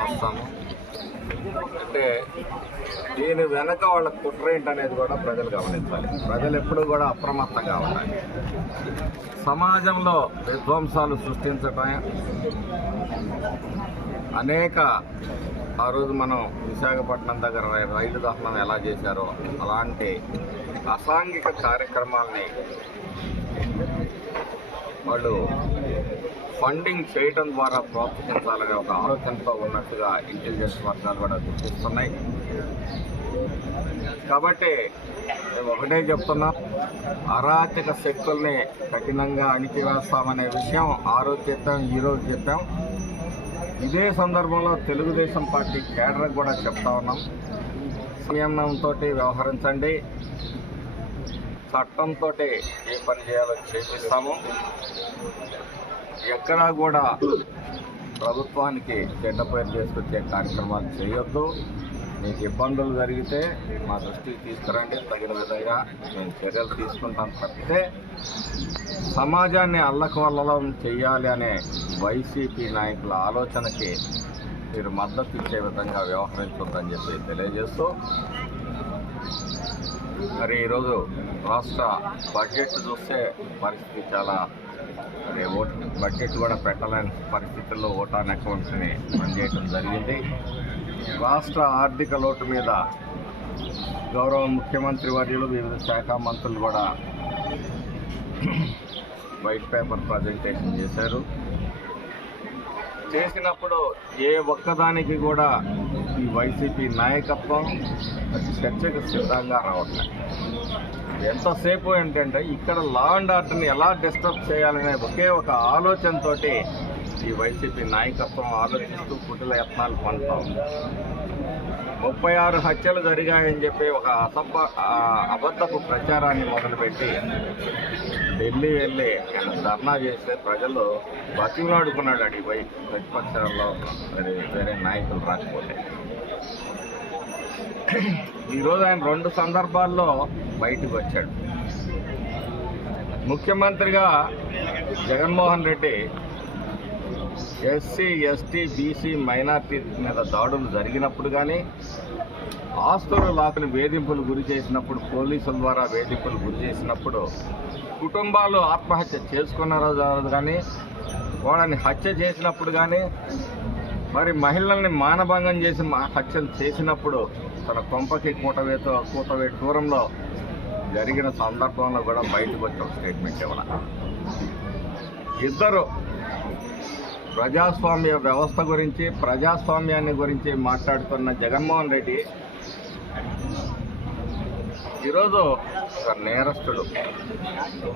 తీసుకొని వస్తాము. అంటే దీని వెనక వాళ్ళ కుట్ర ఏంటనేది కూడా ప్రజలు గమనించాలి. ప్రజలు ఎప్పుడూ కూడా అప్రమత్తంగా ఉండాలి. సమాజంలో విధ్వంసాలు సృష్టించటం అనేక ఆ రోజు మనం విశాఖపట్నం దగ్గర రైలు దహనం ఎలా చేశారో అలాంటి అసాంఘిక కార్యక్రమాల్ని వాళ్ళు ఫండింగ్ చేయటం ద్వారా ప్రోత్సహించాలనే ఒక ఆలోచనతో ఉన్నట్టుగా ఇంటెలిజెన్స్ వర్గాలు కూడా గుర్తిస్తున్నాయి. కాబట్టి మేము ఒకటే చెప్తున్నాం అరాచక శక్తుల్ని కఠినంగా అణిచివేస్తామనే విషయం ఆ రోజు చెప్పాం ఈరోజు చెప్పాం. ఇదే సందర్భంలో తెలుగుదేశం పార్టీ కేడర్ కూడా చెప్తా ఉన్నాం. సంయమనంతో వ్యవహరించండి. చట్టంతో ఏ పని చేయాలో చేపిస్తాము. ఎక్కడా కూడా ప్రభుత్వానికి చెడ్డ పేరు చేసుకొచ్చే కార్యక్రమాలు చేయొద్దు. మీకు ఇబ్బందులు జరిగితే మా దృష్టికి తీసుకురండి. తగిన విధంగా మేము చర్యలు తీసుకుంటాం తప్పితే సమాజాన్ని అల్లకవల్లం చేయాలి అనే వైసీపీ నాయకుల ఆలోచనకి మీరు మద్దతు ఇచ్చే విధంగా వ్యవహరించొద్దని చెప్పి తెలియజేస్తూ మరి ఈరోజు రాష్ట్ర బడ్జెట్ చూస్తే పరిస్థితి చాలా మరి ఓట్ బడ్జెట్ కూడా పెట్టలేని పరిస్థితుల్లో ఓటాన్ అకౌంట్స్ని పనిచేయడం జరిగింది. రాష్ట్ర ఆర్థిక లోటు మీద గౌరవ ముఖ్యమంత్రి వర్యులు వివిధ శాఖ మంత్రులు కూడా వైట్ పేపర్ ప్రజెంటేషన్ చేశారు. చేసినప్పుడు ఏ ఒక్కదానికి కూడా ఈ వైసీపీ నాయకత్వం చర్చకు సిద్ధంగా రావట్లేదు. ఎంతసేపు ఏంటంటే ఇక్కడ లా అండ్ ఆర్డర్ని ఎలా డిస్టర్బ్ చేయాలనే ఒకే ఒక ఆలోచనతోటి ఈ వైసీపీ నాయకత్వం ఆలోచిస్తూ కుటిల యత్నాలు పండుతా ముప్పై ఆరు హత్యలు జరిగాయని చెప్పి ఒక అసంప అబద్ధపు ప్రచారాన్ని మొదలుపెట్టి ఢిల్లీ వెళ్ళి ఆయన ధర్నా చేస్తే ప్రజలు బతిమలాడుకున్నాడు అడిగి పోయి. ప్రతిపక్షాల్లో వేరే నాయకులు రాకపోతే. ఈరోజు ఆయన రెండు సందర్భాల్లో బయటకు వచ్చాడు. ముఖ్యమంత్రిగా Jaganmohan Reddy SC ST BC minority మీద దాడులు జరిగినప్పుడు కానీ ఆస్తులు లాక్కుని వేధింపులు గురి చేసినప్పుడు పోలీసుల ద్వారా వేధింపులు గురి చేసినప్పుడు కుటుంబాలు ఆత్మహత్య చేసుకున్నారో జరగదు కానీ వాళ్ళని హత్య చేసినప్పుడు కానీ మరి మహిళల్ని మానభంగం చేసి హత్యలు చేసినప్పుడు తన కొంపకి కూటవేతో కూటవే దూరంలో జరిగిన సందర్భంలో కూడా బయటకు వచ్చిన స్టేట్మెంట్ ఇవ్వాలి. ఇద్దరు ప్రజాస్వామ్య వ్యవస్థ గురించి ప్రజాస్వామ్యాన్ని గురించి మాట్లాడుతున్న జగన్మోహన్ రెడ్డి. ఈరోజు ఒక నేరస్తుడు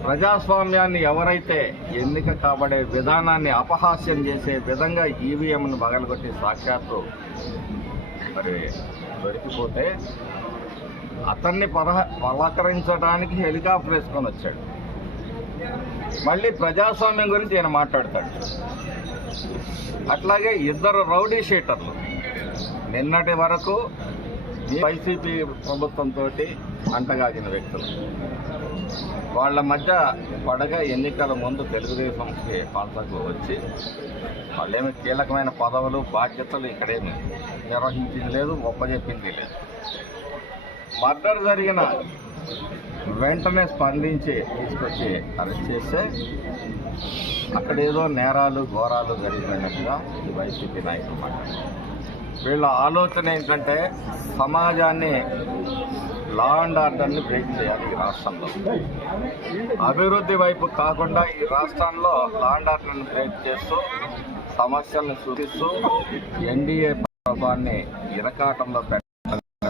ప్రజాస్వామ్యాన్ని ఎవరైతే ఎన్నిక కాబడే విధానాన్ని అపహాస్యం చేసే విధంగా ఈవీఎంను పగలగొట్టి సాక్షాత్తు మరి దొరికిపోతే అతన్ని పరహ పలకరించడానికి హెలికాప్టర్ వేసుకొని వచ్చాడు. మళ్ళీ ప్రజాస్వామ్యం గురించి ఈయన మాట్లాడతాడు. అట్లాగే ఇద్దరు రౌడీ షీటర్లు. నిన్నటి వరకు వైసీపీ ప్రభుత్వంతో అంటగాగిన వ్యక్తులు. వాళ్ళ మధ్య పడగ ఎన్నికల ముందు తెలుగుదేశంకి పాలసకు వచ్చి వాళ్ళేమి కీలకమైన పదవులు బాధ్యతలు ఇక్కడేమి నిర్వహించింది లేదు ఒప్పజెప్పింది లేదు. మర్డర్ జరిగిన వెంటనే స్పందించి తీసుకొచ్చి అరెస్ట్ చేస్తే అక్కడ ఏదో నేరాలు ఘోరాలు జరిగినట్టుగా ఈ వైసీపీ నాయకులు మాట్లాడారు. వీళ్ళ ఆలోచన ఏంటంటే సమాజాన్ని లా అండ్ ఆర్డర్ని బ్రేక్ చేయాలి ఈ రాష్ట్రంలో. అభివృద్ధి వైపు కాకుండా ఈ రాష్ట్రంలో లా అండ్ ఆర్డర్ని బ్రేక్ చేస్తూ సమస్యలను సూచిస్తూ ఎన్డీఏ ప్రభావాన్ని ఇరకాటంలో పెట్ట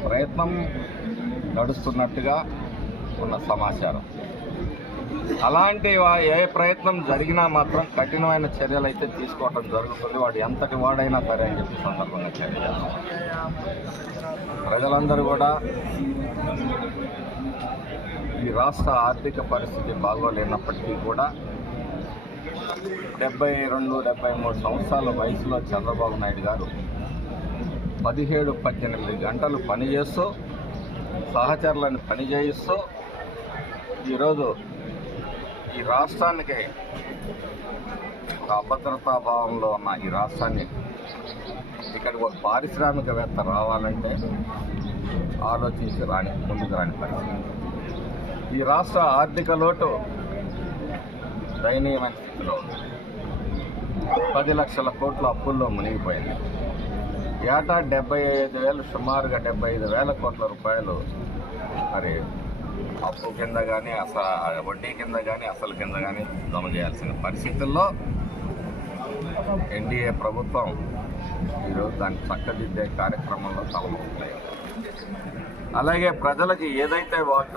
ప్రయత్నం నడుస్తున్నట్టుగా ఉన్న సమాచారం. అలాంటి ఏ ప్రయత్నం జరిగినా మాత్రం కఠినమైన చర్యలు అయితే తీసుకోవటం జరుగుతుంది. వాడు ఎంతటి వాడైనా సరే అని చెప్పి సందర్భంగా ప్రజలందరూ కూడా ఈ రాష్ట్ర ఆర్థిక పరిస్థితి బాగోలేనప్పటికీ కూడా డెబ్బై రెండు డెబ్బై మూడు సంవత్సరాల వయసులో చంద్రబాబు నాయుడు గారు పదిహేడు పద్దెనిమిది గంటలు పనిచేస్తూ సహచరులను పనిచేయిస్తూ ఈరోజు ఈ రాష్ట్రానికి ఒక అభద్రతా భావంలో ఉన్న ఈ రాష్ట్రాన్ని ఇక్కడికి ఒక పారిశ్రామికవేత్త రావాలంటే ఆలోచించి రాని ముందుకు రాని పరిస్థితి. ఈ రాష్ట్ర ఆర్థిక లోటు దయనీయమైన స్థితిలో ఉంది. పది లక్షల కోట్ల అప్పుల్లో మునిగిపోయింది. ఏటా డెబ్బై ఐదు వేలు సుమారుగా డెబ్బై ఐదు వేల కోట్ల రూపాయలు మరి అప్పు కింద కానీ అసలు వడ్డీ కింద కానీ అసలు కింద కానీ జమ చేయాల్సిన పరిస్థితుల్లో ఎన్డీఏ ప్రభుత్వం ఈరోజు దాన్ని చక్కదిద్దే కార్యక్రమంలో తలమొక్కుతాయి అలాగే ప్రజలకి ఏదైతే వాగ్దానం